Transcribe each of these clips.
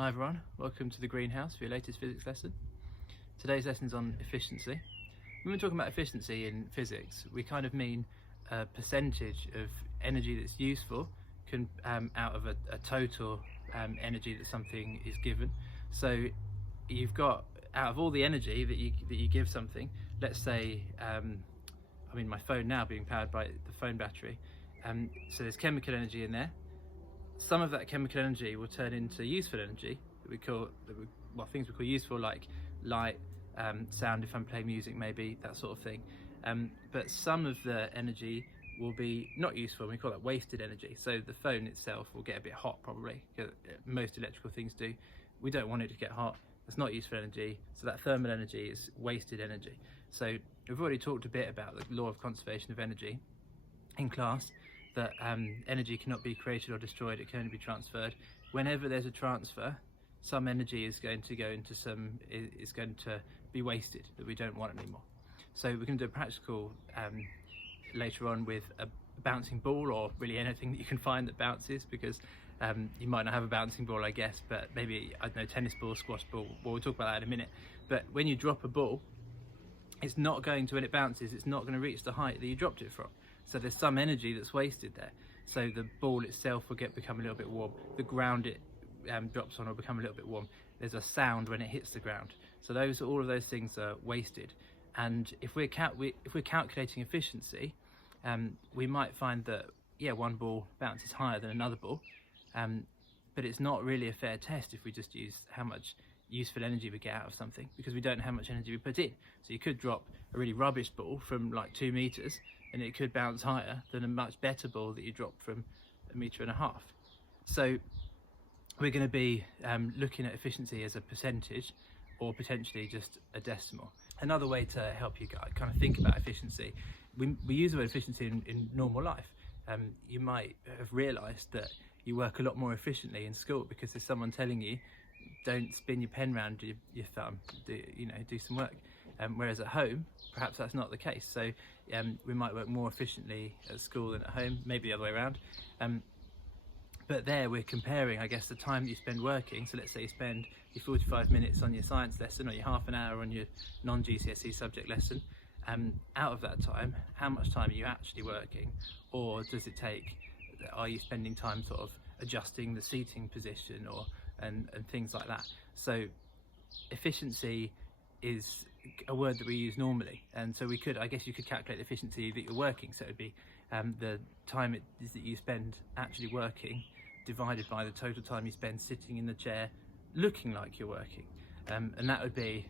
Hi everyone, welcome to the greenhouse for your latest physics lesson. Today's lesson is on efficiency. When we're talking about efficiency in physics, we kind of mean a percentage of energy that's useful out of a total energy that something is given. So you've got, out of all the energy that you give something, let's say, my phone now being powered by the phone battery, so there's chemical energy in there. Some of that chemical energy will turn into useful energy things we call useful, like light, sound if I'm playing music, maybe that sort of thing. But some of the energy will be not useful, and we call that wasted energy. So the phone itself will get a bit hot, probably, because most electrical things do. We don't want it to get hot. It's not useful energy, so that thermal energy is wasted energy. So we've already talked a bit about the law of conservation of energy in class, that energy cannot be created or destroyed, it can only be transferred. Whenever there's a transfer, some energy is going to be wasted, that we don't want anymore. So we're going to do a practical later on with a bouncing ball, or really anything that you can find that bounces, because you might not have a bouncing ball, I guess, but maybe, I don't know, tennis ball, squash ball. Well, we'll talk about that in a minute. But when you drop a ball, it's not going to, when it bounces, it's not going to reach the height that you dropped it from. So there's some energy that's wasted there. So the ball itself will become a little bit warm. The ground it drops on will become a little bit warm. There's a sound when it hits the ground. So all of those things are wasted. And if we're calculating efficiency, we might find that, one ball bounces higher than another ball, but it's not really a fair test if we just use how much useful energy we get out of something, because we don't know how much energy we put in. So you could drop a really rubbish ball from like 2 meters and it could bounce higher than a much better ball that you dropped from 1.5 meters. So we're going to be looking at efficiency as a percentage, or potentially just a decimal. Another way to help you kind of think about efficiency, we use the word efficiency in normal life. You might have realized that you work a lot more efficiently in school because there's someone telling you, don't spin your pen round your thumb, do some work. Whereas at home, perhaps that's not the case. So we might work more efficiently at school than at home, maybe the other way around. But there we're comparing, I guess, the time that you spend working. So let's say you spend your 45 minutes on your science lesson, or your half an hour on your non-GCSE subject lesson. Out of that time, how much time are you actually working? Or are you spending time sort of adjusting the seating position and things like that? So efficiency is a word that we use normally, and so I guess you could calculate the efficiency that you're working. So it would be the time it is that you spend actually working divided by the total time you spend sitting in the chair looking like you're working, and that would be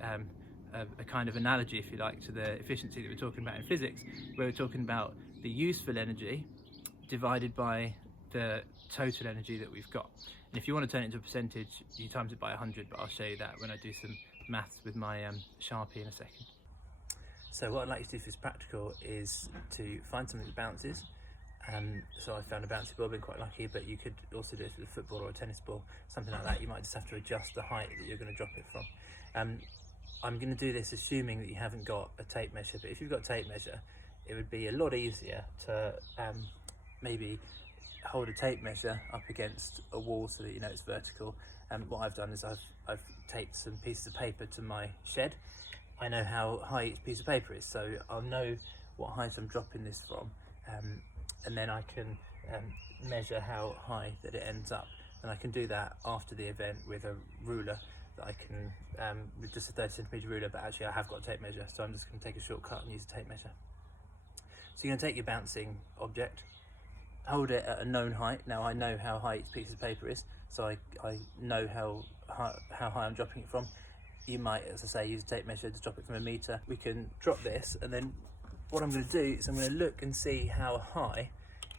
a kind of analogy, if you like, to the efficiency that we're talking about in physics, where we're talking about the useful energy divided by the total energy that we've got. And if you want to turn it into a percentage, you times it by 100, but I'll show you that when I do some maths with my Sharpie in a second. So what I'd like you to do for this practical is to find something that bounces. So I found a bouncy ball, I've been quite lucky, but you could also do it with a football or a tennis ball, something like that. You might just have to adjust the height that you're going to drop it from. I'm going to do this assuming that you haven't got a tape measure, but if you've got a tape measure, it would be a lot easier to maybe hold a tape measure up against a wall so that you know it's vertical. What I've done is I've taped some pieces of paper to my shed. I know how high each piece of paper is, so I'll know what height I'm dropping this from, and then I can measure how high that it ends up, and I can do that after the event with a ruler that I can, with just a 30cm ruler, but actually I have got a tape measure, so I'm just going to take a shortcut and use a tape measure. So you're going to take your bouncing object, hold it at a known height. Now I know how high each piece of paper is, so I know how high I'm dropping it from. You might, as I say, use a tape measure to drop it from 1 meter. We can drop this, and then what I'm going to do is I'm going to look and see how high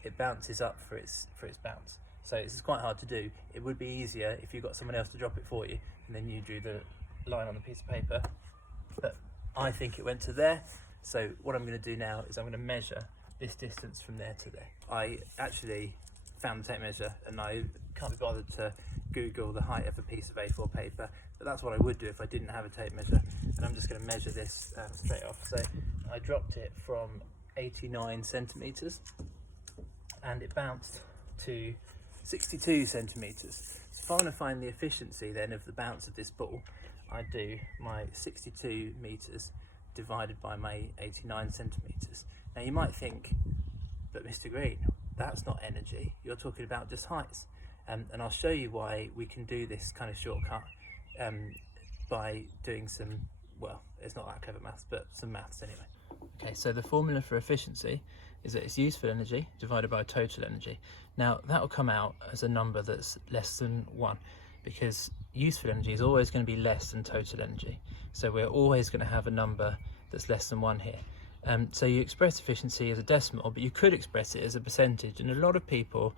it bounces up for its bounce. So this is quite hard to do. It would be easier if you got someone else to drop it for you, and then you drew the line on the piece of paper. But I think it went to there. So what I'm going to do now is I'm going to measure this distance from there to there. I actually found the tape measure, and I can't be bothered to Google the height of a piece of A4 paper, but that's what I would do if I didn't have a tape measure. And I'm just going to measure this straight off. So I dropped it from 89 centimeters and it bounced to 62 centimeters. So if I want to find the efficiency then of the bounce of this ball, I do my 62 metres divided by my 89 centimetres. Now you might think, but Mr. Green, that's not energy, you're talking about just heights. And I'll show you why we can do this kind of shortcut by doing some, well, it's not that clever maths, but some maths anyway. Okay, so the formula for efficiency is that it's useful energy divided by total energy. Now that will come out as a number that's less than 1, because useful energy is always going to be less than total energy. So we're always going to have a number that's less than 1 here. So you express efficiency as a decimal, but you could express it as a percentage, and a lot of people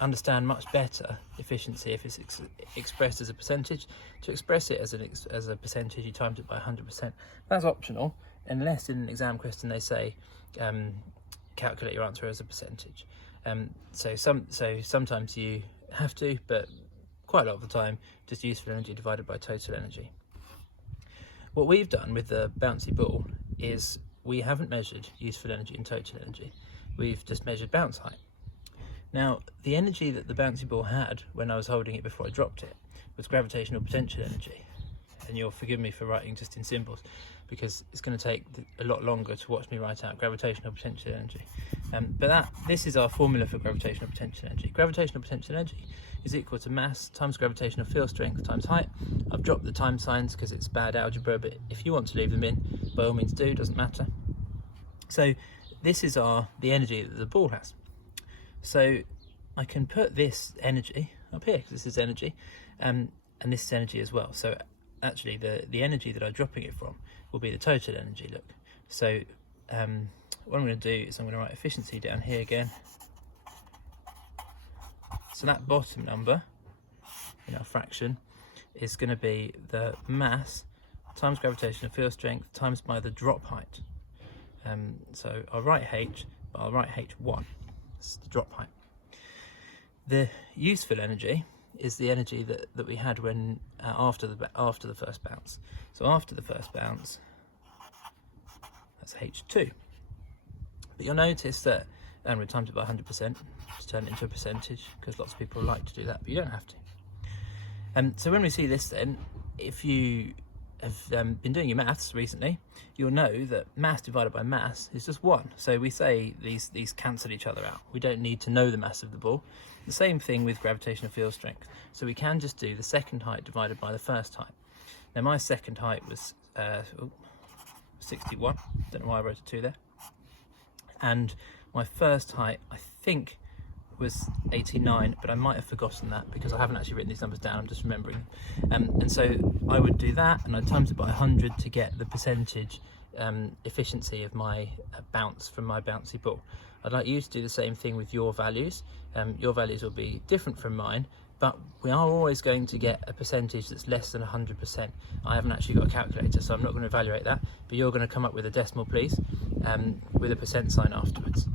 understand much better efficiency if it's expressed as a percentage. To express it as a percentage, you times it by 100%. That's optional, unless in an exam question they say calculate your answer as a percentage. So sometimes you have to, but quite a lot of the time just useful energy divided by total energy. What we've done with the bouncy ball is we haven't measured useful energy and total energy. We've just measured bounce height. Now, the energy that the bouncy ball had when I was holding it before I dropped it was gravitational potential energy. And you'll forgive me for writing just in symbols, because it's going to take a lot longer to watch me write out gravitational potential energy. But this is our formula for gravitational potential energy. Gravitational potential energy is equal to mass times gravitational field strength times height. I've dropped the time signs because it's bad algebra, but if you want to leave them in, by all means do, doesn't matter. So this is the energy that the ball has. So I can put this energy up here, because this is energy, and this is energy as well. So actually the energy that I'm dropping it from will be the total energy, look. So what I'm going to do is I'm going to write efficiency down here again. So that bottom number in our fraction is going to be the mass times gravitational field strength times by the drop height. So I'll write h, but I'll write h1. This is the drop height. The useful energy is the energy that we had when after the first bounce. So after the first bounce, that's h2. But you'll notice that, and we times it by 100%, just turn it into a percentage, because lots of people like to do that, but you don't have to. So when we see this then, if you have been doing your maths recently, you'll know that mass divided by mass is just 1. So we say these cancel each other out. We don't need to know the mass of the ball. The same thing with gravitational field strength. So we can just do the second height divided by the first height. Now my second height was 61. Don't know why I wrote a 2 there. And my first height, I think, was 89, but I might have forgotten that because I haven't actually written these numbers down, I'm just remembering. And so I would do that, and I'd times it by 100 to get the percentage efficiency of my bounce from my bouncy ball. I'd like you to do the same thing with your values. Your values will be different from mine, but we are always going to get a percentage that's less than 100%. I haven't actually got a calculator, so I'm not going to evaluate that, but you're going to come up with a decimal, please, with a percent sign afterwards.